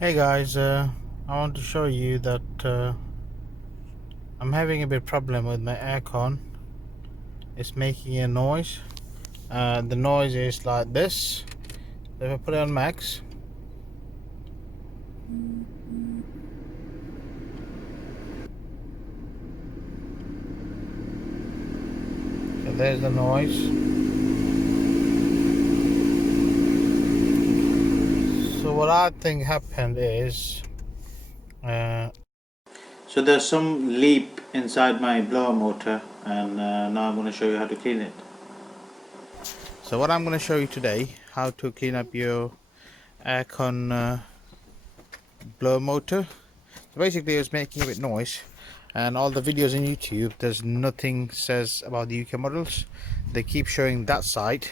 Hey guys, I want to show you that I'm having a bit problem with my aircon. It's making a noise. The noise is like this. If I put it on max, so there's the noise. So what I think happened is, so there's some leak inside my blower motor, and now I'm going to show you how to clean it. So what I'm going to show you today, how to clean up your aircon blower motor. So basically it's making a bit noise, and all the videos on YouTube, there's nothing says about the UK models. They keep showing that side,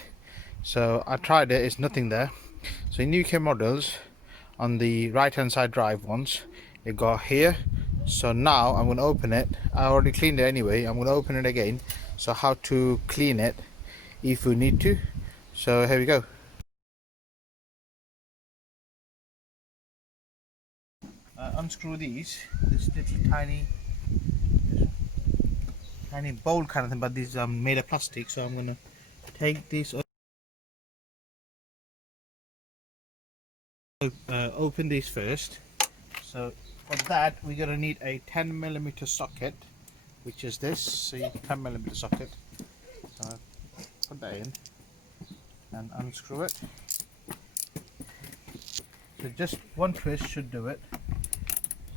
so I tried it, it's nothing there. So in UK models, on the right hand side drive ones, it got here. So now I'm going to open it. I already cleaned it anyway. I'm going to open it again. So how to clean it if we need to. So here we go. Unscrew these, this little tiny bowl kind of thing, but these are made of plastic. So I'm going to take this, open these first. So for that we're going to need a 10mm socket, which is this. See, 10mm socket. So put that in and unscrew it. So just one twist should do it.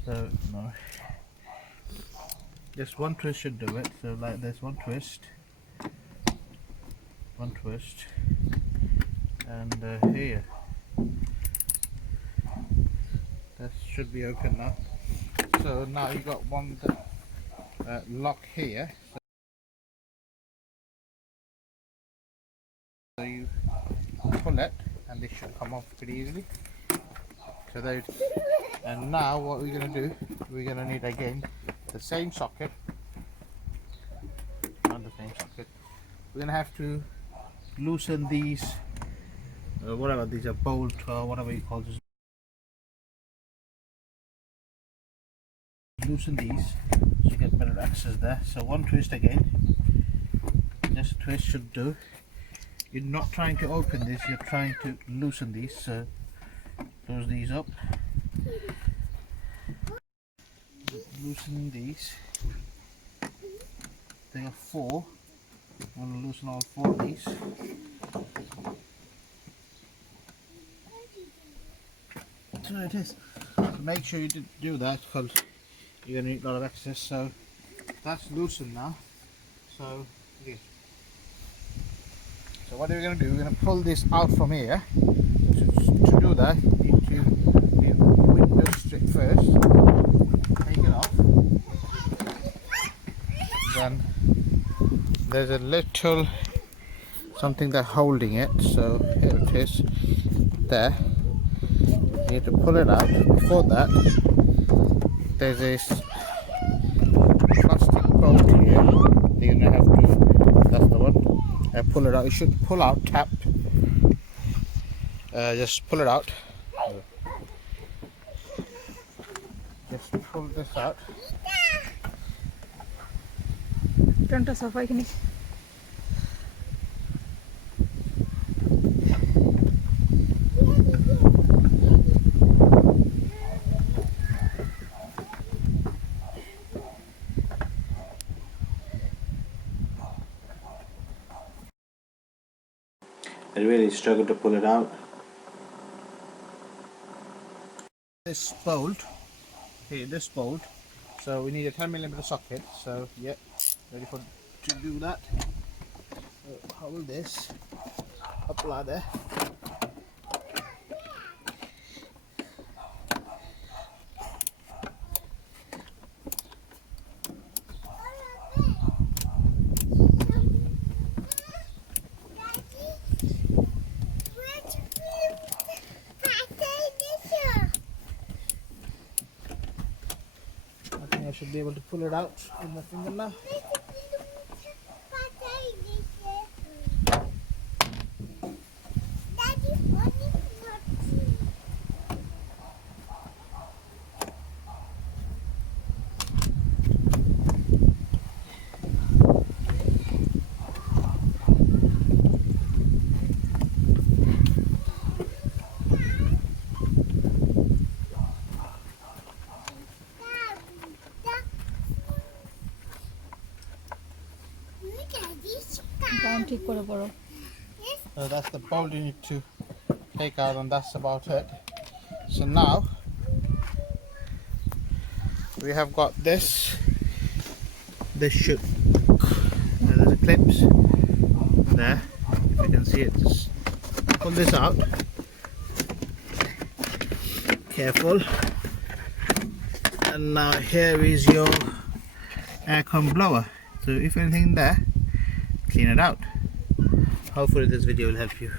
So no, just one twist should do it. So like this, one twist, and here, that should be open now. So now you got one lock here. So you pull it, and this should come off pretty easily. So there. And now what we're gonna do, we're gonna need again the same socket, not the same socket. We're gonna have to loosen these, whatever these are, bolt or whatever you call this. Loosen these so you get better access there. So one twist again, just a twist should do. You're not trying to open this, you're trying to loosen these. So close these up, loosening these. There are 4. I'm going to loosen all 4 of these. So it is. So make sure you do that, because you're going to need a lot of access. So that's loosened now. So okay. So what we're going to do, we're going to pull this out from here. To do that, you need to the window strip first. Take it off. Then there's a little something that's holding it. So here it is. There. You need to pull it out. Before that, there's this plastic bolt here. You're gonna have to. That's the one. Pull it out. You should pull out. Tap. Just pull it out. Just pull this out. Front sofa kini. I really struggled to pull it out. This bolt, here, this bolt. So we need a 10mm socket. So yeah, ready to do that. So hold this up like that. I should be able to pull it out with my finger now. করো। So that's the bowl you need to take out, and that's about it. So now we have got this. This should, there's the clips there, if you can see it. Just pull this out, careful, and now here is your aircon blower. So if anything there, clean it out. Hopefully this video will help you.